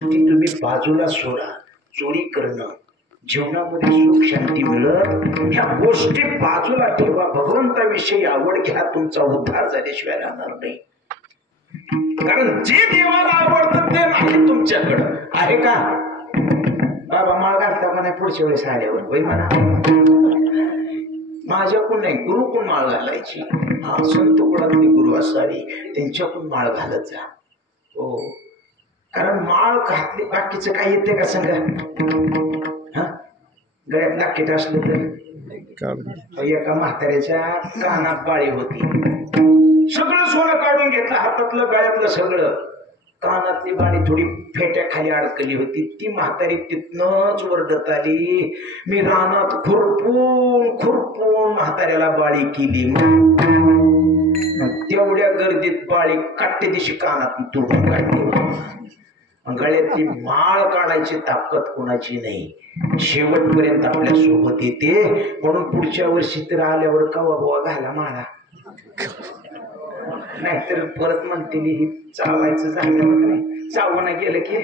ती तुम्ही बाजूला सोडा. चोरी करणं, जीवनामध्ये सुख शांती मिळत ह्या गोष्टी बाजूला ठेवा. भगवंताविषयी आवड घ्या, तुमचा उद्धार झाल्याशिवाय राहणार नाही. कारण जे देवाला आवडतं ते नाही तुमच्याकडं आहे का? बाबा माळ घालता म्हणा पुढच्या वेळेस आल्यावर वय म्हणा माझ्याकडून नाही, गुरुकडून माळ घालायची. हा संत कुळातली गुरु असावी, त्यांच्याकडून माळ घालत जा. हो, कारण माळ घातली बाकीचं काय येते का सांगा? हा, गळ्यात लाकीट असलं तर एका म्हाताऱ्याच्या कानात बाळी होती, सगळं सोनं काढून घेतलं, हातातलं गळ्यातलं सगळं, कानातली बाळी थोडी फेट्या खाली अडकली होती. ती म्हातारी तिथनच वरडत आली, मी रानात खुरपून खुरपून म्हाताऱ्याला बाळी केली. तेवढ्या गर्दीत बाळी काटते दिशी कानात तुडून काढली. गळ्यातली माळ काढायची ताकद कोणाची नाही, शेवटपर्यंत आपल्या सोबत येते. म्हणून पुढच्या वर्षी तर आल्यावर कवा बुवा घाला माळा, नाहीतर परत म्हणते ही चावायचं झाल्यावर नाही, चावणं गेलं की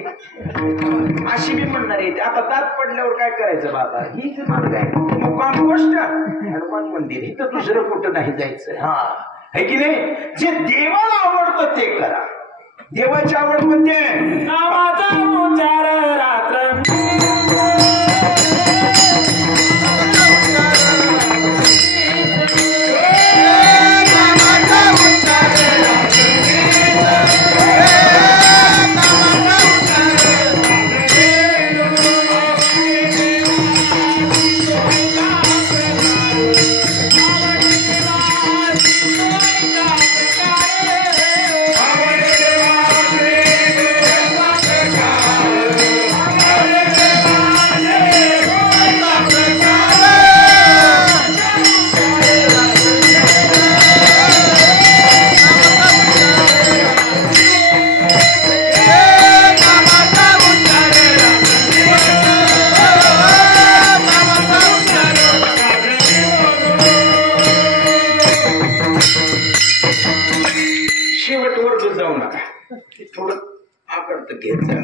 अशी मी म्हणणार आहे. आता दात पडल्यावर काय करायचं बाबा? हीच मार्ग आहे, मुक्काम गोष्ट हनुमान मंदिर, इथं दुसरं कुठं नाही जायचं. हा है की नाही? जे देवाला आवडतं ते करा. देवाची आवड म्हणजे नामाचा उच्चार रात्र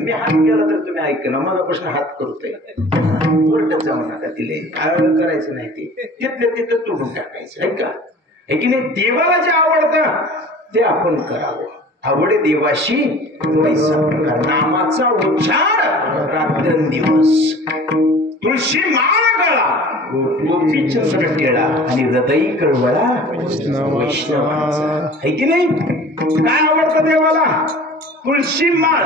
मी हात केला तर तुम्ही ऐकणं, मगापासून हात करतोय. उलट जाऊ नका, तिले आळवळ करायचं नाही, ते तिथल्या तिथं तोडून टाकायचं आहे का? हे की नाही? देवाला जे आवडतं ते आपण करावं. आवडे देवाशी नामाचा उच्चार रात्रंदिवस, तुळशी माळ गळा, गोपी चंद्र केळा आणि हृदय कळवळा वैष्णवाचा. है की नाही? काय आवडतं देवाला? तुळशी माळ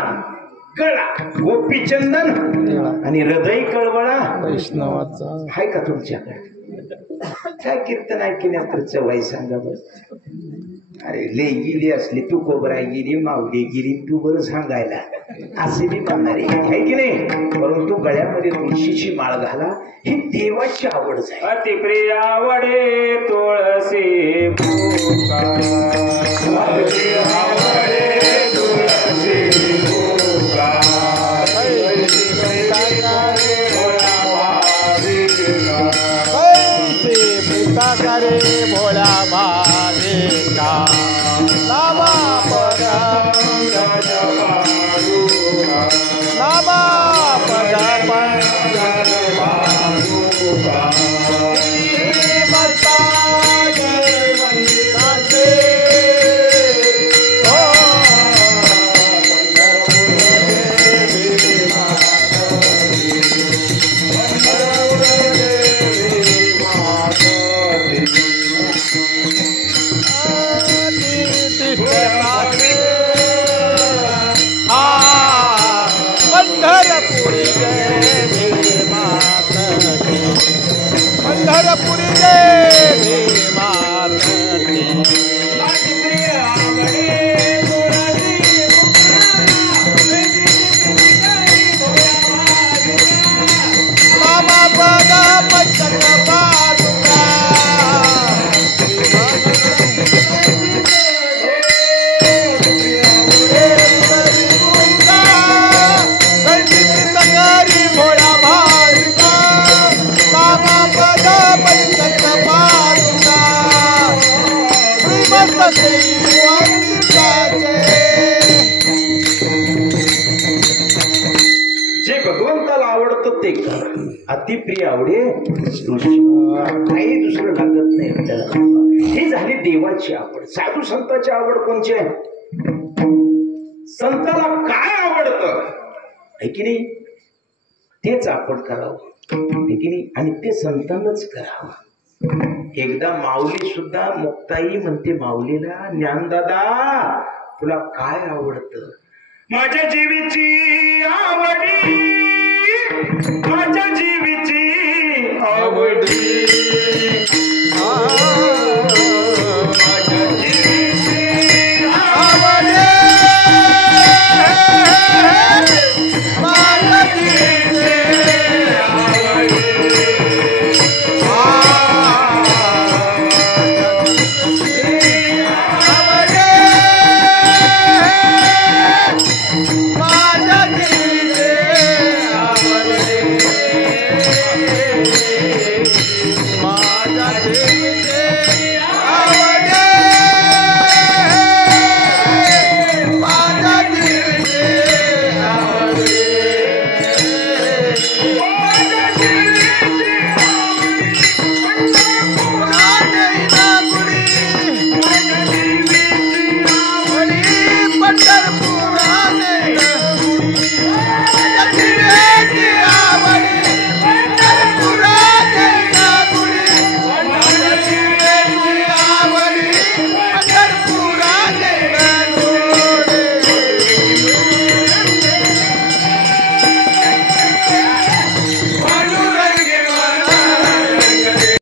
गळा, गोपी चंदन आणि हृदय कळवळा वैष्णवाचा. आहे का तुमच्याकडे? काय कीर्तन ऐकण्यात तर चवाई सांगा बरं. अरे ले गेली असली, तू कोबरा गिरी मावली गिरी, तू बरं सांगायला असे बी म्हणणारे आहे की नाही? परंतु गळ्यामध्ये तुळशीची माळ घाला, ही देवाची आवडच आहे. अति प्रिय आवडे तुळशी करे भोला भाविका नामा पद नामा पद पंढरपुरी देवी मातकी मामा पदा पंचक पादुका भोला भाविका मामा पदा पंचक पादुका भगवंताला आवडतं ते कर. अतिप्रिय आवडे तुझी. काही दुसरं लागत नाही आपल्याला. ही झाली देवाची आवड. साधू संतांची आवड कोणची आहे? संताला काय आवडतं आहे की नाही तेच आपण करावं आहे की नाही, आणि ते संतांनाच करावं. एकदा माऊली सुद्धा मुक्ताई म्हणते माऊलीला, ज्ञानदादा तुला काय आवडतं? माझ्या जीवीची